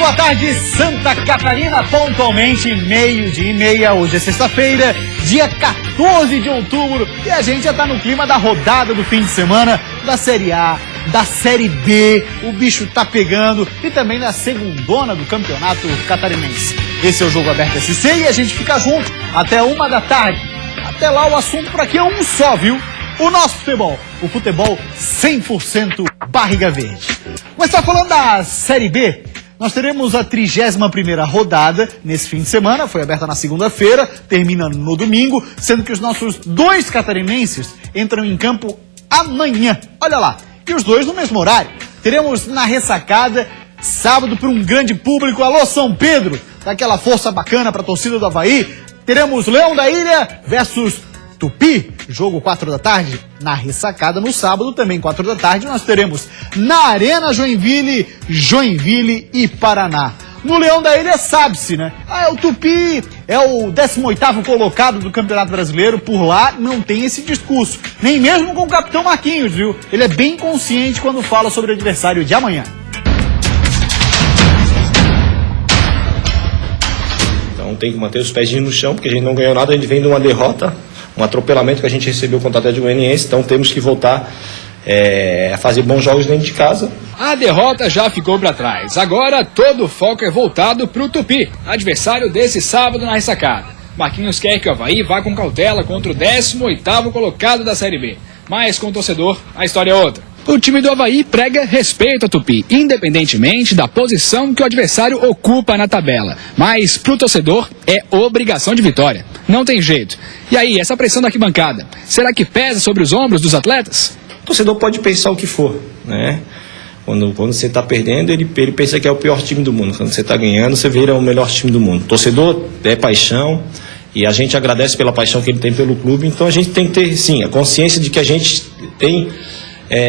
boa tarde, Santa Catarina, pontualmente, 12h30. Hoje é sexta-feira, dia 14 de outubro, e a gente já tá no clima da rodada do fim de semana, da Série A, da Série B, o bicho tá pegando, e também da segundona do Campeonato Catarinense. Esse é o Jogo Aberto SC e a gente fica junto até 1h da tarde. Até lá o assunto por aqui é um só, viu? O nosso futebol, o futebol 100% barriga verde. Começar falando da Série B, nós teremos a 31ª rodada nesse fim de semana, foi aberta na segunda-feira, termina no domingo, sendo que os nossos dois catarinenses entram em campo amanhã, olha lá, e os dois no mesmo horário. Teremos na Ressacada, sábado, para um grande público, alô São Pedro, daquela força bacana para a torcida do Avaí, teremos Leão da Ilha versus Tupi, jogo 4 da tarde, na Ressacada. No sábado, também 4 da tarde, nós teremos na Arena Joinville e Paraná. No Leão da Ilha sabe-se, né? O Tupi é o 18º colocado do Campeonato Brasileiro, por lá não tem esse discurso. Nem mesmo com o capitão Marquinhos, viu? Ele é bem consciente quando fala sobre o adversário de amanhã. Então tem que manter os pés no chão, porque a gente não ganhou nada, a gente vem de uma derrota, um atropelamento que a gente recebeu contra o Atlético Goianiense, então temos que voltar a fazer bons jogos dentro de casa. A derrota já ficou para trás, agora todo o foco é voltado para o Tupi, adversário desse sábado na Ressacada. Marquinhos quer que o Avaí vá com cautela contra o 18º colocado da Série B, mas com o torcedor a história é outra. O time do Avaí prega respeito ao Tupi, independentemente da posição que o adversário ocupa na tabela. Mas, pro torcedor, é obrigação de vitória. Não tem jeito. E aí, essa pressão da arquibancada, será que pesa sobre os ombros dos atletas? O torcedor pode pensar o que for, né? Quando você está perdendo, ele pensa que é o pior time do mundo. Quando você está ganhando, você vira o melhor time do mundo. O torcedor é paixão, e a gente agradece pela paixão que ele tem pelo clube. Então a gente tem que ter, sim, a consciência de que a gente tem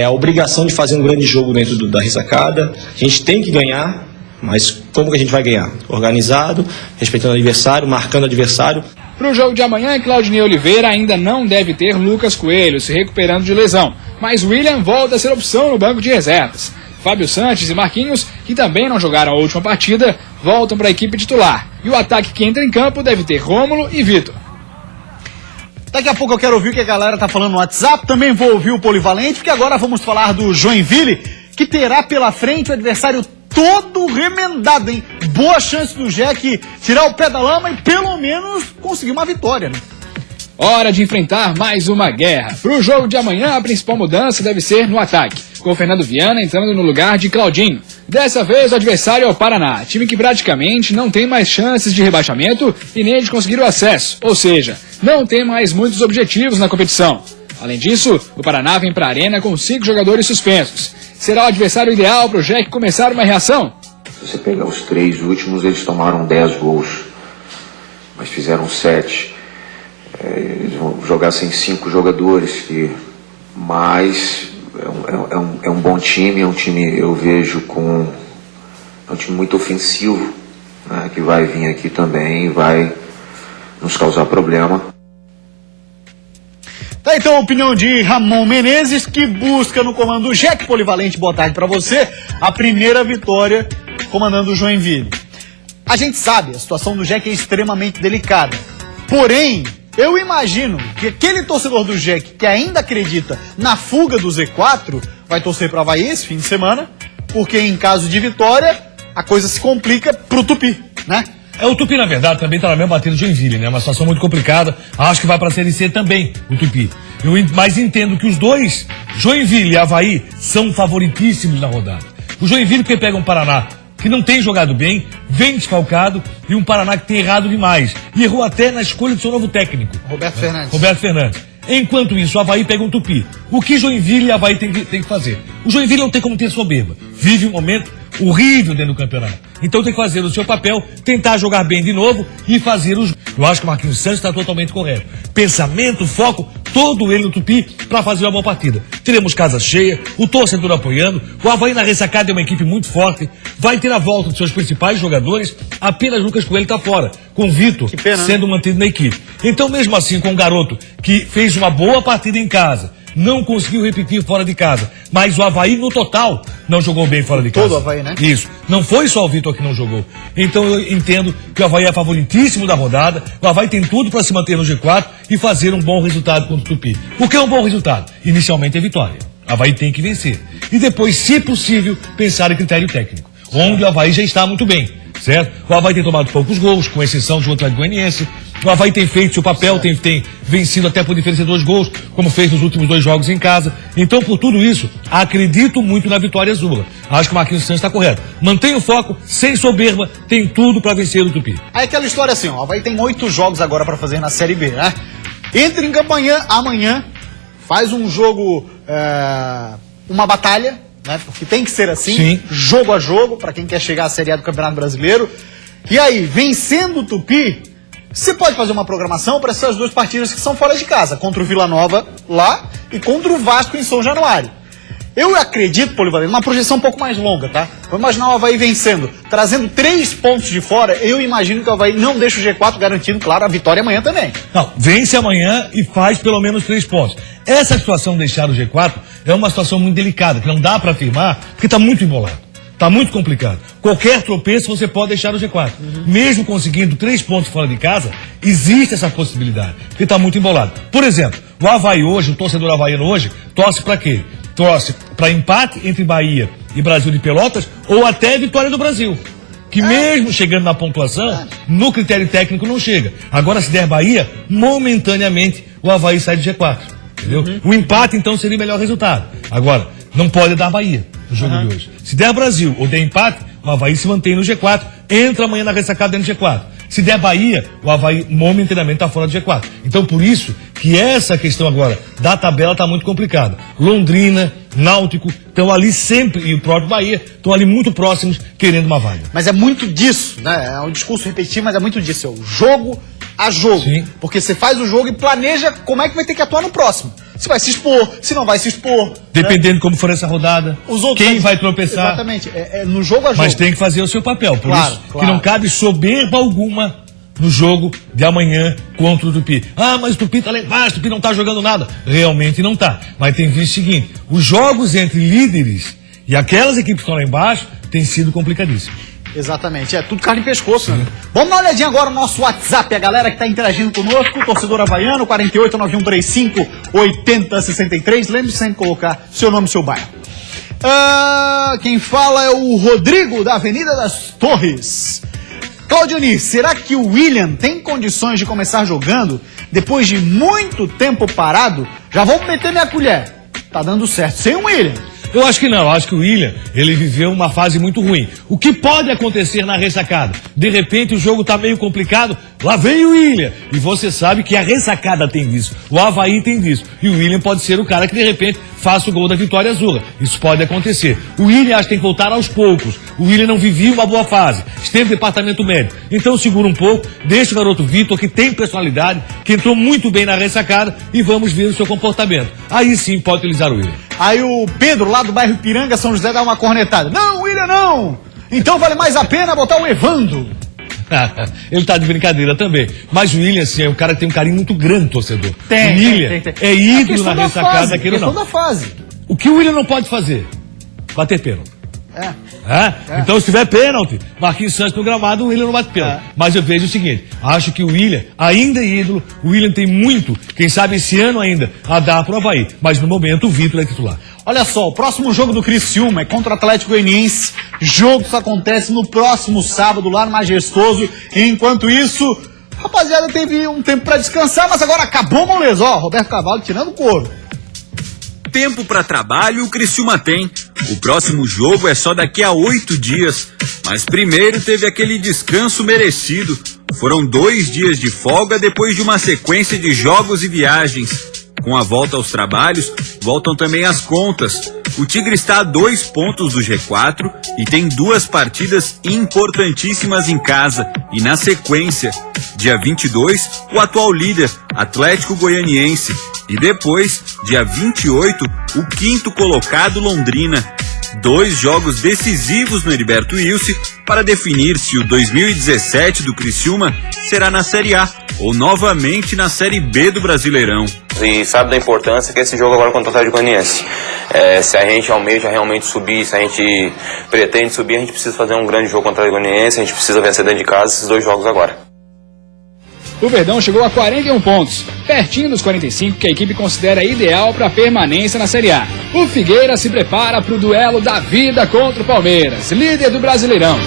a obrigação de fazer um grande jogo dentro da Ressacada. A gente tem que ganhar, mas como que a gente vai ganhar? Organizado, respeitando o adversário, marcando o adversário. Para o jogo de amanhã, Claudinei Oliveira ainda não deve ter Lucas Coelho se recuperando de lesão, mas William volta a ser opção no banco de reservas. Fábio Santos e Marquinhos, que também não jogaram a última partida, voltam para a equipe titular. E o ataque que entra em campo deve ter Rômulo e Vitor. Daqui a pouco eu quero ouvir o que a galera tá falando no WhatsApp, também vou ouvir o Polivalente, porque agora vamos falar do Joinville, que terá pela frente o adversário todo remendado, hein? Boa chance do Jack tirar o pé da lama e pelo menos conseguir uma vitória, né? Hora de enfrentar mais uma guerra. Para o jogo de amanhã, a principal mudança deve ser no ataque, com o Fernando Viana entrando no lugar de Claudinho. Dessa vez o adversário é o Paraná, time que praticamente não tem mais chances de rebaixamento e nem de conseguir o acesso, ou seja, não tem mais muitos objetivos na competição. Além disso, o Paraná vem para a arena com 5 jogadores suspensos. Será o adversário ideal para o Jack começar uma reação? Se você pegar os 3 últimos, eles tomaram 10 gols, mas fizeram 7. Eles vão jogar sem 5 jogadores, mas é um bom time, é um time, eu vejo, é um time muito ofensivo, né, que vai vir aqui também e vai nos causar problema. Tá então a opinião de Ramon Menezes, que busca no comando do Jack. Polivalente, boa tarde pra você, a primeira vitória comandando o Joinville. A gente sabe, a situação do Jack é extremamente delicada, porém, eu imagino que aquele torcedor do Jack que ainda acredita na fuga do Z4 vai torcer para o Avaí esse fim de semana, porque em caso de vitória a coisa se complica pro Tupi, né? O Tupi, na verdade, também está na mesma batida do Joinville, né? Uma situação muito complicada. Acho que vai para a Série C também, o Tupi. Mas entendo que os dois, Joinville e Avaí, são favoritíssimos na rodada. O Joinville, porque pega um Paraná que não tem jogado bem, vem desfalcado, e um Paraná que tem errado demais. E errou até na escolha do seu novo técnico, Roberto Fernandes. Enquanto isso, o Avaí pega um Tupi. O que Joinville e Avaí tem que fazer? O Joinville não tem como ter soberba. Vive um momento horrível dentro do campeonato. Então tem que fazer o seu papel, tentar jogar bem de novo e fazer os... Eu acho que o Marquinhos Santos está totalmente correto. Pensamento, foco, todo ele no Tupi para fazer uma boa partida. Teremos casa cheia, o torcedor apoiando, o Avaí na Ressacada é uma equipe muito forte, vai ter a volta dos seus principais jogadores, apenas Lucas Coelho está fora, com o Vitor sendo mantido na equipe. Então mesmo assim, com um garoto que fez uma boa partida em casa, não conseguiu repetir fora de casa. Mas o Avaí, no total, não jogou bem fora de casa. Todo o Avaí, né? Isso. Não foi só o Vitor que não jogou. Então eu entendo que o Avaí é favoritíssimo da rodada. O Avaí tem tudo para se manter no G4 e fazer um bom resultado contra o Tupi. Por que é um bom resultado? Inicialmente é vitória. O Avaí tem que vencer. E depois, se possível, pensar em critério técnico, onde o Avaí já está muito bem, certo? O Avaí tem tomado poucos gols, com exceção de um Atlético Goianiense. O Avaí tem feito seu papel, tem vencido até por diferença de 2 gols, como fez nos últimos 2 jogos em casa. Então, por tudo isso, acredito muito na vitória azul. Acho que o Marquinhos Santos está correto. Mantém o foco, sem soberba, tem tudo para vencer o Tupi. Aí aquela história assim, ó, o Avaí tem 8 jogos agora para fazer na Série B, né? Entra em campanha amanhã, faz um jogo, uma batalha, né? Porque tem que ser assim, Sim. Jogo a jogo, para quem quer chegar à Série A do Campeonato Brasileiro. E aí, vencendo o Tupi, você pode fazer uma programação para essas 2 partidas que são fora de casa, contra o Vila Nova lá e contra o Vasco em São Januário. Eu acredito, Polivalente, numa projeção um pouco mais longa, tá? Vamos imaginar o Avaí vencendo, trazendo 3 pontos de fora, eu imagino que o Avaí não deixa o G4 garantindo, claro, a vitória amanhã também. Não, vence amanhã e faz pelo menos 3 pontos. Essa situação de deixar o G4 é uma situação muito delicada, que não dá para afirmar, porque está muito embolado. Está muito complicado. Qualquer tropeço você pode deixar o G4. Mesmo conseguindo 3 pontos fora de casa, existe essa possibilidade, porque está muito embolado. Por exemplo, o Avaí hoje, o torcedor havaiano hoje, torce para quê? Torce para empate entre Bahia e Brasil de Pelotas ou até vitória do Brasil. Que mesmo chegando na pontuação, no critério técnico não chega. Agora, se der Bahia, momentaneamente o Avaí sai do G4. Entendeu? O empate, então, seria o melhor resultado. Agora, não pode dar Bahia no jogo de hoje. Se der Brasil ou der empate, o Avaí se mantém no G4, entra amanhã na ressacada dentro do G4. Se der Bahia, o Avaí momentaneamente está fora do G4. Então, por isso que essa questão agora da tabela está muito complicada. Londrina, Náutico, estão ali sempre, e o próprio Bahia, estão ali muito próximos, querendo uma vaga. Mas é muito disso, né? É um discurso repetitivo, mas é muito disso. É o jogo a jogo. Sim. Porque você faz o jogo e planeja como é que vai ter que atuar no próximo. Se vai se expor, se não vai se expor. Dependendo de como for essa rodada, Os outros quem vai tropeçar. Exatamente. É no jogo a jogo. Mas tem que fazer o seu papel. Por Claro, isso claro. que não cabe soberba alguma no jogo de amanhã contra o Tupi. Ah, mas o Tupi tá lá embaixo, o Tupi não tá jogando nada. Realmente não tá. Mas tem visto o seguinte, os jogos entre líderes e aquelas equipes que estão lá embaixo têm sido complicadíssimos. Exatamente, é tudo carne e pescoço, né? Vamos dar uma olhadinha agora no nosso WhatsApp, a galera que tá interagindo conosco, o torcedor havaiano, 4891358063. Lembre-se sempre de colocar seu nome e seu bairro. Quem fala é o Rodrigo, da Avenida das Torres. Claudionir, será que o William tem condições de começar jogando depois de muito tempo parado? Já vou meter minha colher. Tá dando certo sem o William. Eu acho que não, eu acho que o William, ele viveu uma fase muito ruim. O que pode acontecer na ressacada? De repente o jogo tá meio complicado, lá vem o William. E você sabe que a ressacada tem disso, o Avaí tem disso. E o William pode ser o cara que de repente faça o gol da vitória azul. Isso pode acontecer. O William acho que tem que voltar aos poucos. O William não vivia uma boa fase, esteve no departamento médico. Então segura um pouco, deixa o garoto Vitor, que tem personalidade, que entrou muito bem na ressacada, e vamos ver o seu comportamento. Aí sim pode utilizar o William. Aí o Pedro, lá do bairro Piranga, São José, dá uma cornetada. Não, William, não! Então vale mais a pena botar o Evandro. Ele tá de brincadeira também. Mas o William, assim, é um cara que tem um carinho muito grande, torcedor. Tem, o William tem. é ídolo na ressacada daquele não. Da fase. O que o William não pode fazer? Bater pênalti. É. Então, se tiver pênalti, Marquinhos Santos no gramado, o William não bate pênalti. Mas eu vejo o seguinte, acho que o William ainda é ídolo, o William tem muito, quem sabe esse ano ainda, a dar pro Avaí. Mas no momento o Vitor é titular. Olha só, o próximo jogo do Criciúma é contra o Atlético Goianiense. Jogo que acontece no próximo sábado, lá no Majestoso. Enquanto isso, a rapaziada teve um tempo pra descansar, mas agora acabou a moleza. Ó, Roberto Cavallo tirando o couro. Tempo para trabalho o Criciúma tem. O próximo jogo é só daqui a 8 dias. Mas primeiro teve aquele descanso merecido. Foram 2 dias de folga depois de uma sequência de jogos e viagens. Com a volta aos trabalhos, voltam também as contas. O Tigre está a 2 pontos do G4 e tem 2 partidas importantíssimas em casa. E na sequência, dia 22, o atual líder, Atlético Goianiense. E depois, dia 28, o 5º colocado, Londrina. 2 jogos decisivos no Heriberto Wilson para definir se o 2017 do Criciúma será na Série A ou novamente na Série B do Brasileirão. e sabe da importância que é esse jogo agora contra o Atlético Goianiense. Se a gente almeja realmente subir, se a gente pretende subir, a gente precisa fazer um grande jogo contra o Atlético Goianiense, a gente precisa vencer dentro de casa esses 2 jogos agora. O Verdão chegou a 41 pontos, pertinho dos 45 que a equipe considera ideal para permanência na Série A. O Figueira se prepara para o duelo da vida contra o Palmeiras, líder do Brasileirão.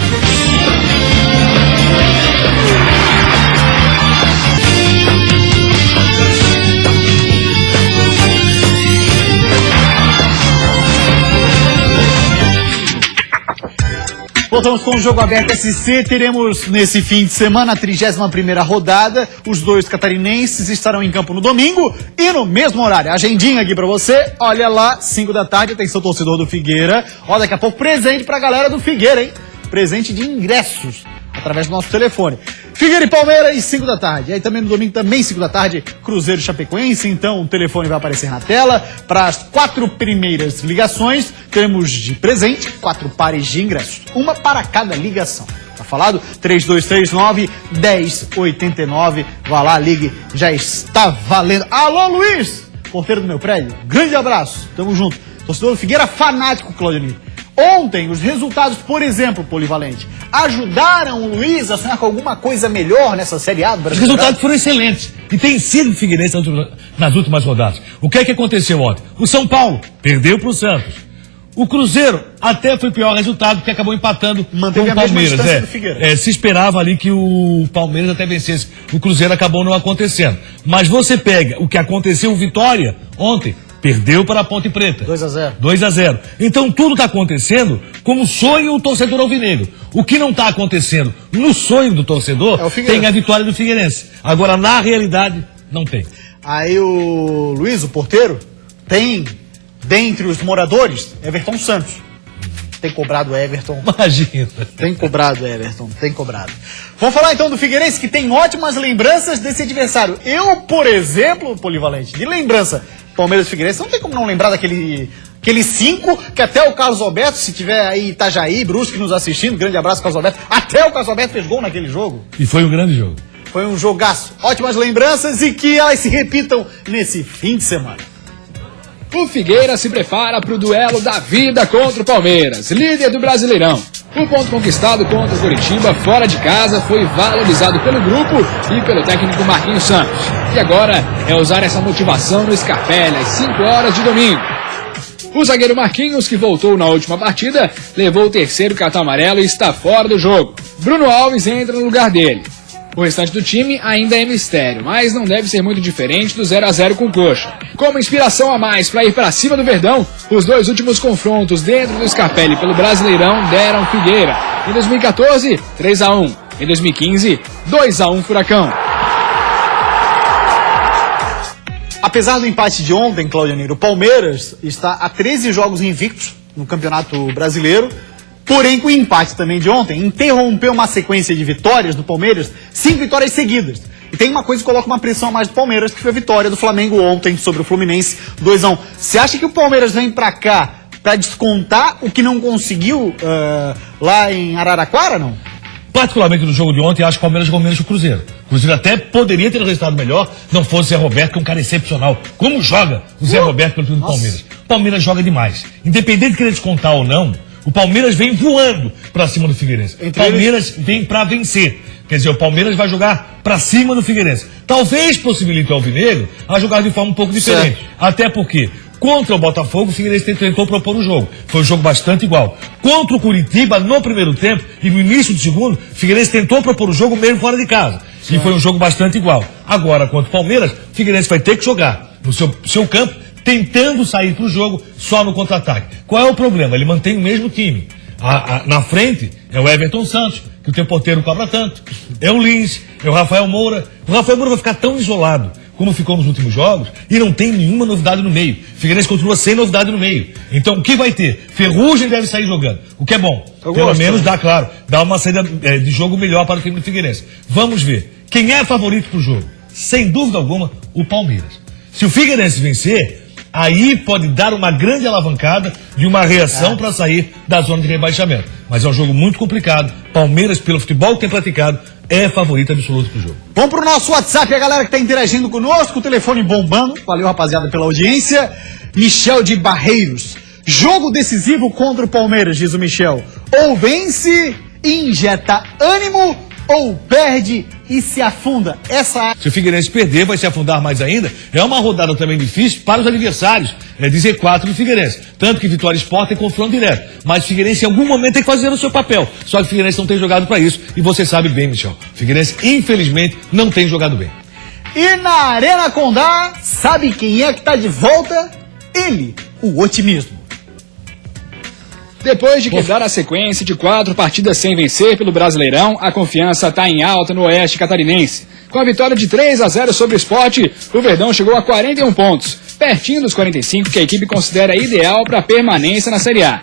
Voltamos com o Jogo Aberto SC, teremos nesse fim de semana a 31ª rodada, os 2 catarinenses estarão em campo no domingo e no mesmo horário. Agendinha aqui pra você, olha lá, 5 da tarde, atenção torcedor do Figueira, ó, daqui a pouco presente pra galera do Figueira, hein? Presente de ingressos, através do nosso telefone. Figueira e Palmeiras, 5 da tarde. E aí também no domingo, também 5 da tarde, Cruzeiro e Chapecoense. Então o telefone vai aparecer na tela. Para as 4 primeiras ligações, temos de presente 4 pares de ingressos. Uma para cada ligação. Tá falado? 3239-1089. Vá lá, ligue, já está valendo. Alô, Luiz! Porteiro do meu prédio, grande abraço. Tamo junto. Torcedor do Figueira fanático, Claudionir. Ontem, os resultados, por exemplo, Polivalente, ajudaram o Luiz a sonhar com alguma coisa melhor nessa Série A do Brasil? Os resultados foram excelentes. E tem sido o Figueirense nas últimas rodadas. O que é que aconteceu ontem? O São Paulo perdeu para o Santos. O Cruzeiro até foi o pior resultado, porque acabou empatando com o Palmeiras. Se esperava ali que o Palmeiras até vencesse. O Cruzeiro acabou não acontecendo. Mas você pega o que aconteceu, o Vitória, ontem, perdeu para a Ponte Preta. 2-0. Então tudo está acontecendo como sonha o torcedor alvinegro. O que não está acontecendo no sonho do torcedor tem a vitória do Figueirense. Agora, na realidade, não tem. Aí o Luiz, o porteiro, tem, dentre os moradores, Everton Santos. Tem cobrado Everton. Imagina. Tem cobrado Everton, tem cobrado. Vamos falar então do Figueirense, que tem ótimas lembranças desse adversário. Eu, por exemplo, Polivalente, de lembrança, Palmeiras e Figueirense, não tem como não lembrar daquele 5, que até o Carlos Alberto, se tiver aí Itajaí, Brusque nos assistindo, grande abraço, Carlos Alberto, até o Carlos Alberto fez gol naquele jogo. E foi um grande jogo. Foi um jogaço. Ótimas lembranças e que elas se repitam nesse fim de semana. O Figueira se prepara para o duelo da vida contra o Palmeiras, líder do Brasileirão. O ponto conquistado contra o Coritiba fora de casa foi valorizado pelo grupo e pelo técnico Marquinhos Santos. E agora é usar essa motivação no Scarpelli às 5 horas de domingo. O zagueiro Marquinhos, que voltou na última partida, levou o 3º cartão amarelo e está fora do jogo. Bruno Alves entra no lugar dele. O restante do time ainda é mistério, mas não deve ser muito diferente do 0-0 com o Coxa. Como inspiração a mais para ir para cima do Verdão, os 2 últimos confrontos dentro do Scarpelli pelo Brasileirão deram Figueira. Em 2014, 3-1. Em 2015, 2-1 Furacão. Apesar do empate de ontem, Claudionir, o Palmeiras está a 13 jogos invictos no Campeonato Brasileiro. Porém, com o empate também de ontem, interrompeu uma sequência de vitórias do Palmeiras, 5 vitórias seguidas. E tem uma coisa que coloca uma pressão a mais do Palmeiras, que foi a vitória do Flamengo ontem sobre o Fluminense, 2-1. Você acha que o Palmeiras vem pra cá pra descontar o que não conseguiu lá em Araraquara, não? Particularmente no jogo de ontem, acho que o Palmeiras jogou menos que o Cruzeiro. O Cruzeiro até poderia ter um resultado melhor, não fosse o Zé Roberto, que é um cara excepcional. Como joga o Zé Roberto pelo time do Palmeiras? O Palmeiras joga demais. Independente de querer descontar ou não, o Palmeiras vem voando pra cima do Figueirense. O Palmeiras vem pra vencer. Quer dizer, o Palmeiras vai jogar pra cima do Figueirense. Talvez possibilite ao Alvinegro a jogar de forma um pouco diferente. Até porque, contra o Botafogo, o Figueirense tentou propor o jogo. Foi um jogo bastante igual. Contra o Curitiba, no primeiro tempo e no início do segundo, o Figueirense tentou propor o jogo mesmo fora de casa. E foi um jogo bastante igual. Agora, contra o Palmeiras, o Figueirense vai ter que jogar no seu campo, tentando sair pro jogo só no contra-ataque. Qual é o problema? Ele mantém o mesmo time. Na frente é o Everton Santos, que o teu porteiro cobra tanto. É o Lins, é o Rafael Moura. O Rafael Moura vai ficar tão isolado como ficou nos últimos jogos e não tem nenhuma novidade no meio. Figueirense continua sem novidade no meio. Então o que vai ter? Ferrugem deve sair jogando, o que é bom. Pelo menos dá uma saída de jogo melhor para o time do Figueirense. Vamos ver. Quem é favorito pro jogo? Sem dúvida alguma, o Palmeiras. Se o Figueirense vencer, aí pode dar uma grande alavancada de uma reação para sair da zona de rebaixamento. Mas é um jogo muito complicado. Palmeiras, pelo futebol que tem praticado, é favorito absoluto pro jogo. Vamos pro nosso WhatsApp, a galera que tá interagindo conosco, o telefone bombando. Valeu, rapaziada, pela audiência. Michel de Barreiros. Jogo decisivo contra o Palmeiras, diz o Michel. Ou vence e injeta ânimo, ou perde e se afunda. Se o Figueirense perder, vai se afundar mais ainda. É uma rodada também difícil para os adversários. É de Z4 do Figueirense. Tanto que Vitória Sport tem confronto direto. Mas o Figueirense em algum momento tem que fazer o seu papel. Só que o Figueirense não tem jogado para isso. E você sabe bem, Michel. O Figueirense, infelizmente, não tem jogado bem. E na Arena Condá, sabe quem é que tá de volta? Ele, o otimismo. Depois de quebrar a sequência de 4 partidas sem vencer pelo Brasileirão, a confiança está em alta no Oeste Catarinense. Com a vitória de 3-0 sobre o Sport, o Verdão chegou a 41 pontos, pertinho dos 45 que a equipe considera ideal para a permanência na Série A.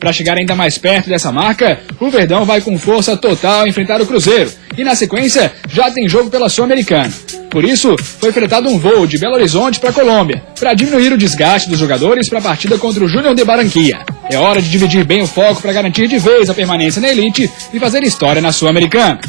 Para chegar ainda mais perto dessa marca, o Verdão vai com força total enfrentar o Cruzeiro e, na sequência, já tem jogo pela Sul-Americana. Por isso, foi fretado um voo de Belo Horizonte para Colômbia, para diminuir o desgaste dos jogadores para a partida contra o Júnior de Barranquilla. É hora de dividir bem o foco para garantir de vez a permanência na elite e fazer história na Sul-Americana.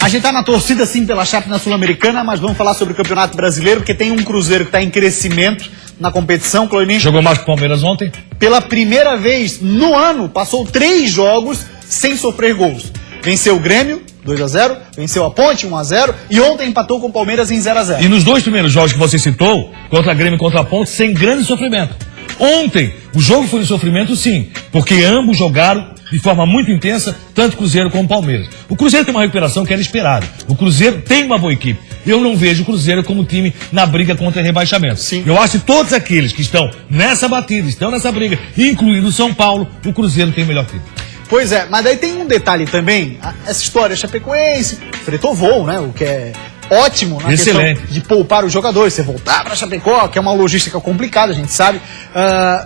A gente tá na torcida sim pela Chape na Sul-Americana, mas vamos falar sobre o Campeonato Brasileiro, porque tem um Cruzeiro que está em crescimento na competição, Cloninho. Jogou mais que o Palmeiras ontem? Pela primeira vez no ano, passou 3 jogos sem sofrer gols. Venceu o Grêmio, 2-0, venceu a Ponte, 1-0, e ontem empatou com o Palmeiras em 0-0. E nos 2 primeiros jogos que você citou, contra a Grêmio e contra a Ponte, sem grande sofrimento. Ontem, o jogo foi de sofrimento sim, porque ambos jogaram de forma muito intensa, tanto Cruzeiro como Palmeiras. O Cruzeiro tem uma recuperação que era esperada. O Cruzeiro tem uma boa equipe. Eu não vejo o Cruzeiro como time na briga contra o rebaixamento. Sim. Eu acho que todos aqueles que estão nessa batida, estão nessa briga, incluindo o São Paulo, o Cruzeiro tem o melhor time. Pois é, mas daí tem um detalhe também. Essa história, Chapecoense, fretou voo, né? O que é ótimo na Excelente. questão de poupar os jogadores. Você voltar para Chapecó, que é uma logística complicada, a gente sabe.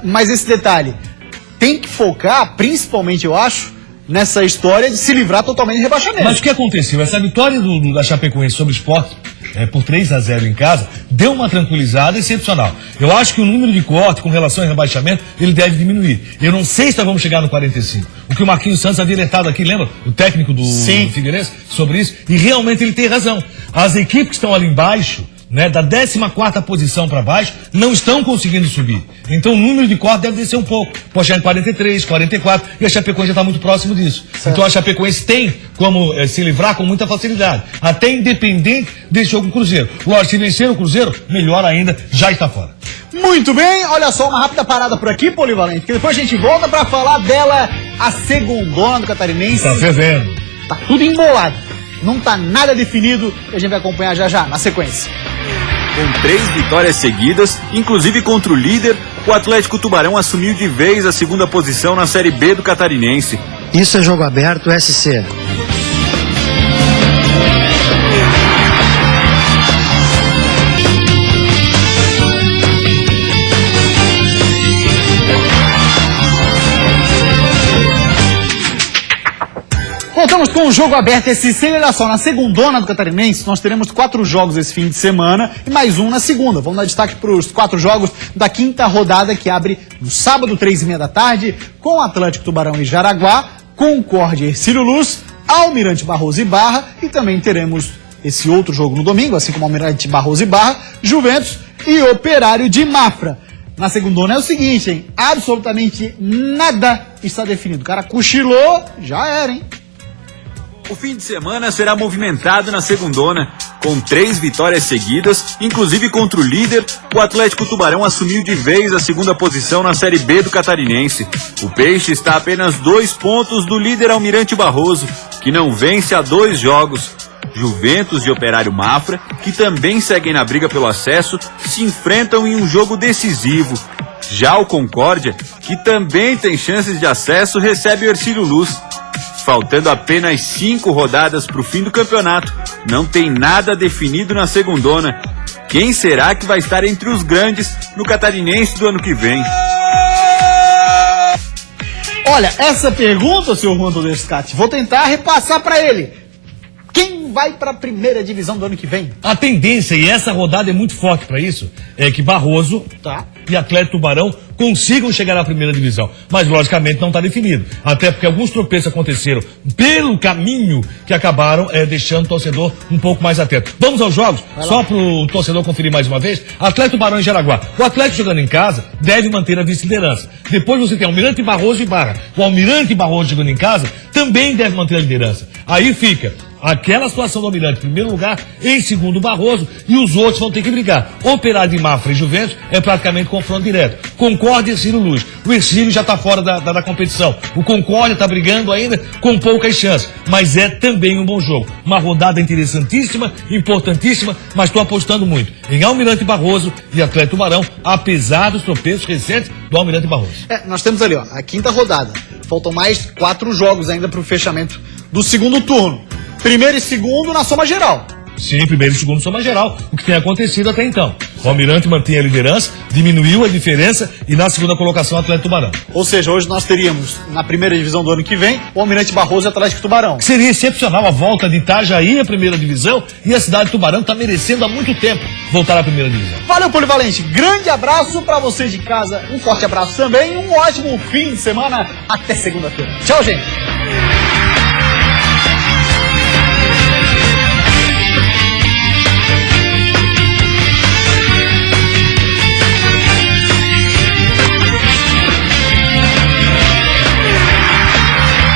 Mas esse detalhe, tem que focar, principalmente eu acho, nessa história de se livrar totalmente de rebaixamento. Mas o que aconteceu? Essa vitória da Chapecoense sobre o Sport, por 3-0 em casa, deu uma tranquilizada excepcional. Eu acho que o número de corte com relação ao rebaixamento, ele deve diminuir. Eu não sei se nós vamos chegar no 45. O que o Marquinhos Santos havia alertado aqui, lembra? O técnico do Figueirense, sobre isso. E realmente ele tem razão. As equipes que estão ali embaixo, né, da 14ª posição para baixo, não estão conseguindo subir. Então o número de cortes deve descer um pouco. Pode chegar em 43, 44, e a Chapecoense já está muito próximo disso. Certo. Então a Chapecoense tem como se livrar com muita facilidade, até independente desse jogo com o Cruzeiro. Lógico, se vencer o Cruzeiro, melhor ainda, já está fora. Muito bem, olha só, uma rápida parada por aqui, Polivalente, que depois a gente volta para falar dela, a segundona do Catarinense. Tá fervendo. Tá tudo embolado. Não tá nada definido, e a gente vai acompanhar já, na sequência. Com 3 vitórias seguidas, inclusive contra o líder, o Atlético Tubarão assumiu de vez a 2ª posição na Série B do Catarinense. Isso é jogo aberto, SC. Voltamos com o jogo aberto SC. Olha só, na segundona do Catarinense, nós teremos 4 jogos esse fim de semana e mais um na segunda. Vamos dar destaque para os 4 jogos da 5ª rodada, que abre no sábado, 3h30 da tarde, com Atlético Tubarão e Jaraguá, Concórdia e Ercílio Luz, Almirante Barroso e Barra, e também teremos esse outro jogo no domingo, assim como Almirante Barroso e Barra, Juventus e Operário de Mafra. Na segundona é o seguinte, hein? Absolutamente nada está definido. O cara cochilou, já era, hein? O fim de semana será movimentado na segundona. Com 3 vitórias seguidas, inclusive contra o líder, o Atlético Tubarão assumiu de vez a 2ª posição na Série B do Catarinense. O Peixe está a apenas 2 pontos do líder Almirante Barroso, que não vence há 2 jogos. Juventus e Operário Mafra, que também seguem na briga pelo acesso, se enfrentam em um jogo decisivo. Já o Concórdia, que também tem chances de acesso, recebe o Ercílio Luz. Faltando apenas 5 rodadas para o fim do campeonato, não tem nada definido na segundona. Quem será que vai estar entre os grandes no Catarinense do ano que vem? Olha, essa pergunta, senhor Juan Todescati, vou tentar repassar para ele. Quem vai para a primeira divisão do ano que vem? A tendência, e essa rodada é muito forte para isso, é que Barroso e Atlético Tubarão consigam chegar à primeira divisão. Mas, logicamente, não está definido. Até porque alguns tropeços aconteceram pelo caminho que acabaram deixando o torcedor um pouco mais atento. Vamos aos jogos? Só para o torcedor conferir mais uma vez. Atlético Tubarão e Jaraguá. O Atlético jogando em casa deve manter a vice-liderança. Depois você tem Almirante Barroso e Barra. O Almirante Barroso jogando em casa também deve manter a liderança. Aí fica aquela situação do Almirante, em primeiro lugar, em segundo Barroso, e os outros vão ter que brigar. Operário de Mafra e Juventus é praticamente confronto direto. Concórdia e Ercílio Luz. O Ercílio já está fora da competição. O Concórdia está brigando ainda com poucas chances, mas é também um bom jogo. Uma rodada interessantíssima, importantíssima, mas estou apostando muito em Almirante Barroso e Atlético Tubarão, apesar dos tropeços recentes do Almirante Barroso. Nós temos ali, a quinta rodada. Faltam mais 4 jogos ainda para o fechamento do segundo turno. Primeiro e segundo na soma geral. Sim, primeiro e segundo soma geral, o que tem acontecido até então. O Almirante mantém a liderança, diminuiu a diferença e na segunda colocação o Atlético Tubarão. Ou seja, hoje nós teríamos na primeira divisão do ano que vem o Almirante Barroso e o Atlético Tubarão. Seria excepcional a volta de Itajaí à primeira divisão e a cidade de Tubarão está merecendo há muito tempo voltar à primeira divisão. Valeu, Polivalente. Grande abraço para vocês de casa. Um forte abraço também e um ótimo fim de semana. Até segunda-feira. Tchau, gente.